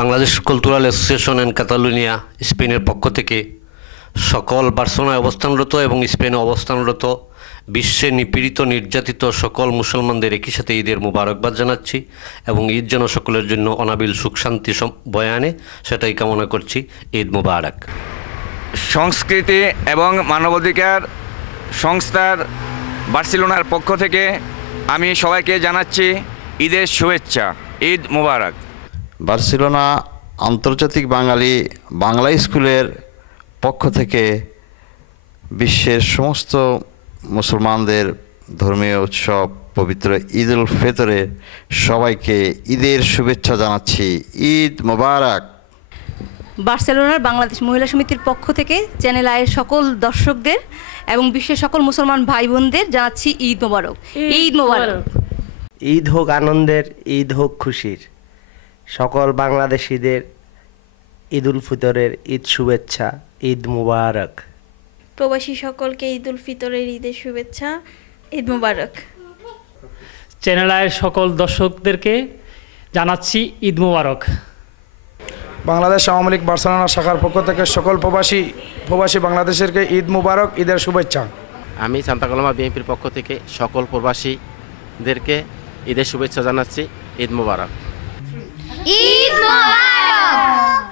Bangladesh cultural association and Catalonia স্পেনের পক্ষ থেকে সকল বার্সেলোনায় অবস্থানরত এবং স্পেনে অবস্থানরত বিশ্বে নিপীড়িত নির্যাতিত সকল মুসলমানদের একই সাথে ঈদের মুবারকবাদ জানাচ্ছি এবং ঈদ যেন সকলের জন্য অনাবিল সুখ শান্তি বয়ে আনে সেটাই কামনা করছি। ঈদ মুবারক। সংস্কৃতি এবং মানবাধিকার সংস্থার বার্সেলোনার পক্ষ থেকে আমি সবাইকে জানাচ্ছি ঈদের শুভেচ্ছা। ঈদ মুবারক। বার্সেলোনা আন্তর্জাতিক বাঙালি বাংলা স্কুলের পক্ষ থেকে বিশ্বের সমস্ত মুসলমানদের ধর্মীয় উৎসব পবিত্র ঈদ উল ফিতরে সবাইকে ঈদের শুভেচ্ছা জানাচ্ছি। ঈদ মুবারক। বার্সেলোনার বাংলাদেশ মহিলা সমিতির পক্ষ থেকে চ্যানেল আয়ের সকল দর্শকদের এবং বিশ্বের সকল মুসলমান ভাই বোনদের জানাচ্ছি ঈদ মুবারক। ঈদ মুবারক। ঈদ হোক আনন্দের, ঈদ হোক খুশির। সকল বাংলাদেশিদের ঈদ উল ফিতরের ঈদ শুভেচ্ছা। ঈদ মুবারক। প্রবাসী সকলকে ঈদ উল ফিতরের ঈদের শুভেচ্ছা। ঈদ মুবারক। চ্যানেল আয়ের সকল দর্শকদেরকে জানাচ্ছি ঈদ মুবারক। বাংলাদেশ আওয়ামী লীগ বার্সেলোনা শাখার পক্ষ থেকে সকল প্রবাসী বাংলাদেশেরকে ঈদ মুবারক, ঈদের শুভেচ্ছা। আমি সান্তা কলমা বিএনপির পক্ষ থেকে সকল প্রবাসীদেরকে ঈদের শুভেচ্ছা জানাচ্ছি। ঈদ মুবারক। ঈদ মুবারক।